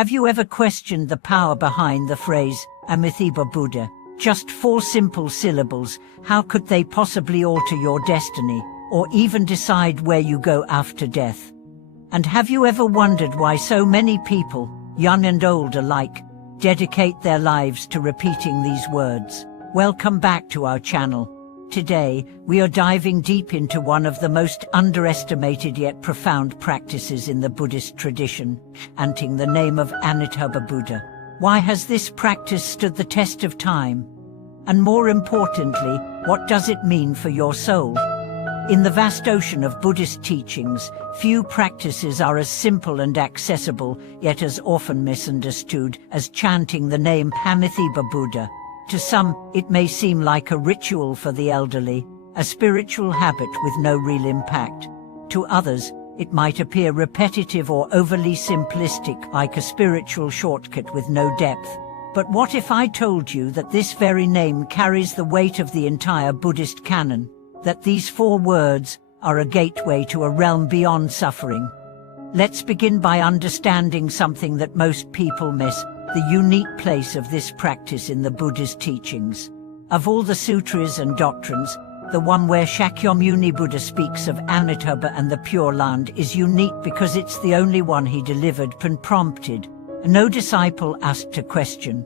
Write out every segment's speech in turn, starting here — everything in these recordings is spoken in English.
Have you ever questioned the power behind the phrase, Amitabha Buddha? Just 4 simple syllables, how could they possibly alter your destiny, or even decide where you go after death? And have you ever wondered why so many people, young and old alike, dedicate their lives to repeating these words? Welcome back to our channel. Today, we are diving deep into one of the most underestimated yet profound practices in the Buddhist tradition, chanting the name of Amitabha Buddha. Why has this practice stood the test of time? And more importantly, what does it mean for your soul? In the vast ocean of Buddhist teachings, few practices are as simple and accessible, yet as often misunderstood, as chanting the name Amitabha Buddha. To some, it may seem like a ritual for the elderly, a spiritual habit with no real impact. To others, it might appear repetitive or overly simplistic, like a spiritual shortcut with no depth. But what if I told you that this very name carries the weight of the entire Buddhist canon? That these 4 words are a gateway to a realm beyond suffering? Let's begin by understanding something that most people miss: the unique place of this practice in the Buddhist teachings. Of all the sutras and doctrines, the one where Shakyamuni Buddha speaks of Amitabha and the Pure Land is unique because it's the only one he delivered unprompted. No disciple asked a question.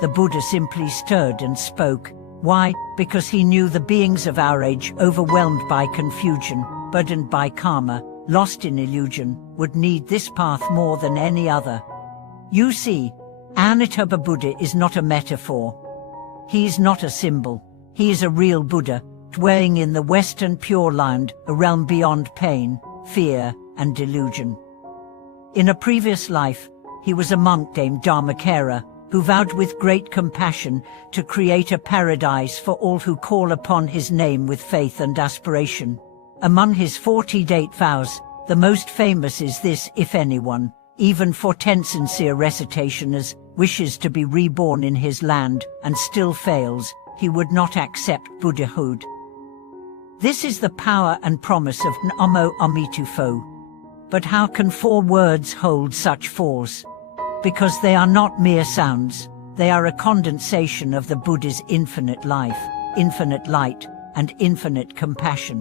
The Buddha simply stirred and spoke. Why? Because he knew the beings of our age, overwhelmed by confusion, burdened by karma, lost in illusion, would need this path more than any other. You see, Amitabha Buddha is not a metaphor. He is not a symbol. He is a real Buddha, dwelling in the Western Pure Land, a realm beyond pain, fear, and delusion. In a previous life, he was a monk named Dharmakara, who vowed with great compassion to create a paradise for all who call upon his name with faith and aspiration. Among his 40 date vows, the most famous is this: if anyone, even for 10 sincere recitationers, wishes to be reborn in his land and still fails, he would not accept Buddhahood. This is the power and promise of Namo Amitabha. But how can 4 words hold such force? Because they are not mere sounds, they are a condensation of the Buddha's infinite life, infinite light, and infinite compassion.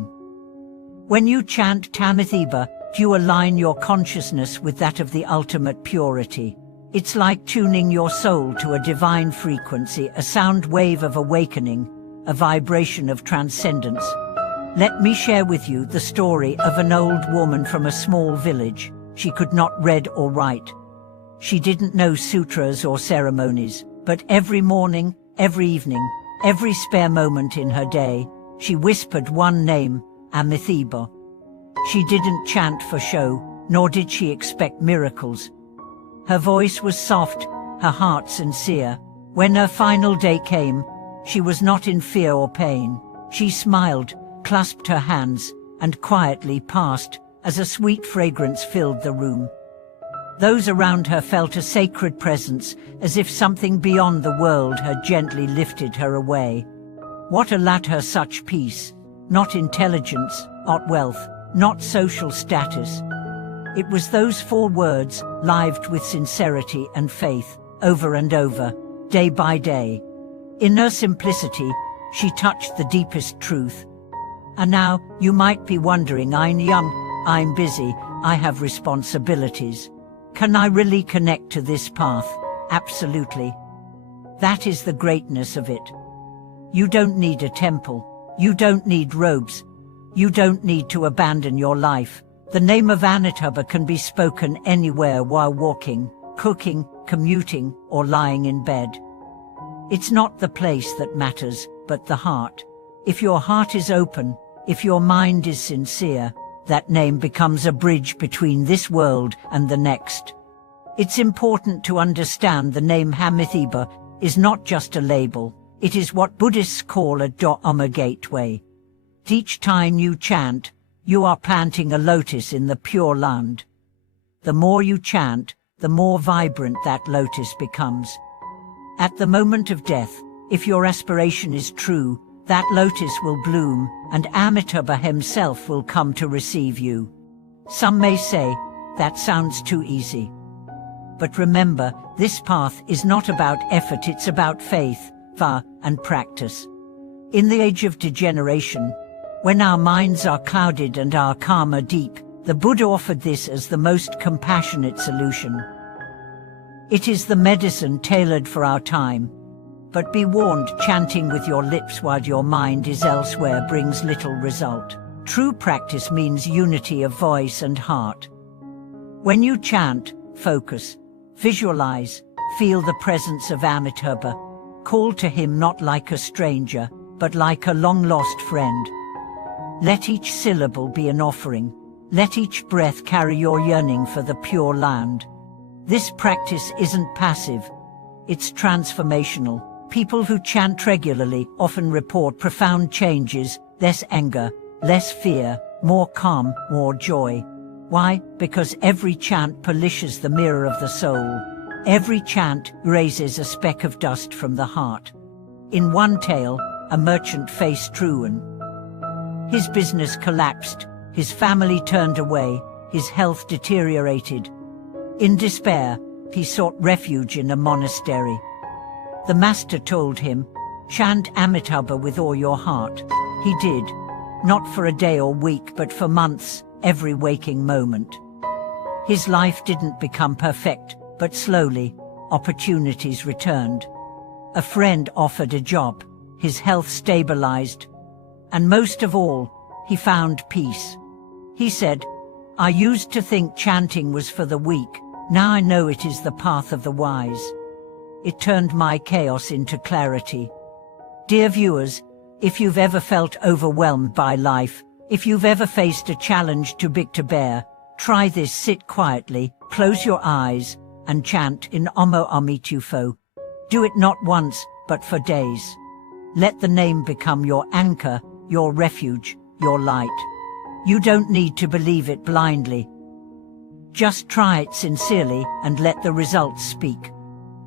When you chant Amitabha, you align your consciousness with that of the ultimate purity. It's like tuning your soul to a divine frequency, a sound wave of awakening, a vibration of transcendence. Let me share with you the story of an old woman from a small village. She could not read or write. She didn't know sutras or ceremonies, but every morning, every evening, every spare moment in her day, she whispered one name: Amitabha. She didn't chant for show, nor did she expect miracles. Her voice was soft, her heart sincere. When her final day came, she was not in fear or pain. She smiled, clasped her hands, and quietly passed, as a sweet fragrance filled the room. Those around her felt a sacred presence, as if something beyond the world had gently lifted her away. What allowed her such peace? Not intelligence, not wealth, not social status. It was those 4 words, lived with sincerity and faith, over and over, day by day. In her simplicity, she touched the deepest truth. And now, you might be wondering, I'm young, I'm busy, I have responsibilities. Can I really connect to this path? Absolutely. That is the greatness of it. You don't need a temple. You don't need robes. You don't need to abandon your life. The name of Amitabha can be spoken anywhere while walking, cooking, commuting, or lying in bed. It's not the place that matters, but the heart. If your heart is open, if your mind is sincere, that name becomes a bridge between this world and the next. It's important to understand the name Amitabha is not just a label. It is what Buddhists call a Dharma gateway. Each time you chant, you are planting a lotus in the Pure Land. The more you chant, the more vibrant that lotus becomes. At the moment of death, if your aspiration is true, that lotus will bloom, and Amitabha himself will come to receive you. Some may say, that sounds too easy. But remember, this path is not about effort, it's about faith, and practice. In the age of degeneration, when our minds are clouded and our karma deep, the Buddha offered this as the most compassionate solution. It is the medicine tailored for our time. But be warned, chanting with your lips while your mind is elsewhere brings little result. True practice means unity of voice and heart. When you chant, focus, visualize, feel the presence of Amitabha. Call to him not like a stranger, but like a long-lost friend. Let each syllable be an offering. Let each breath carry your yearning for the Pure Land. This practice isn't passive, it's transformational. People who chant regularly often report profound changes: less anger, less fear, more calm, more joy. Why? Because every chant polishes the mirror of the soul. Every chant raises a speck of dust from the heart. In one tale, a merchant faced ruin. His business collapsed, his family turned away, his health deteriorated. In despair, he sought refuge in a monastery. The master told him, "Chant Amitabha with all your heart." He did, not for a day or week but for months, every waking moment. His life didn't become perfect, but slowly, opportunities returned. A friend offered a job, his health stabilized, and most of all, he found peace. He said, "I used to think chanting was for the weak, now I know it is the path of the wise." It turned my chaos into clarity. Dear viewers, if you've ever felt overwhelmed by life, if you've ever faced a challenge too big to bear, try this. Sit quietly, close your eyes, and chant in Omo Amitabha. Do it not once, but for days. Let the name become your anchor, your refuge, your light. You don't need to believe it blindly. Just try it sincerely and let the results speak.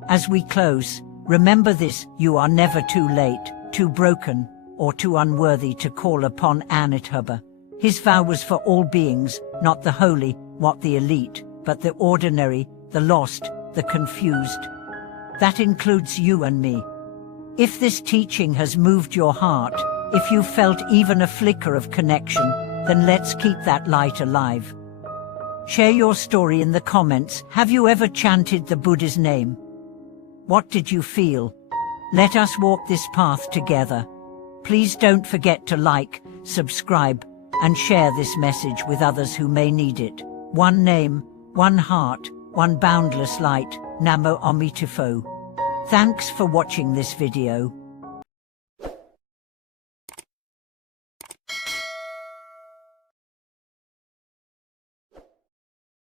As we close, remember this: you are never too late, too broken, or too unworthy to call upon Amitabha. His vow was for all beings, not the holy, not the elite, but the ordinary, the lost, the confused. That includes you and me. If this teaching has moved your heart, if you felt even a flicker of connection, then let's keep that light alive. Share your story in the comments. Have you ever chanted the Buddha's name? What did you feel? Let us walk this path together. Please don't forget to like, subscribe, and share this message with others who may need it. One name, one heart, one boundless light. Namo Amitabha. Thanks for watching this video.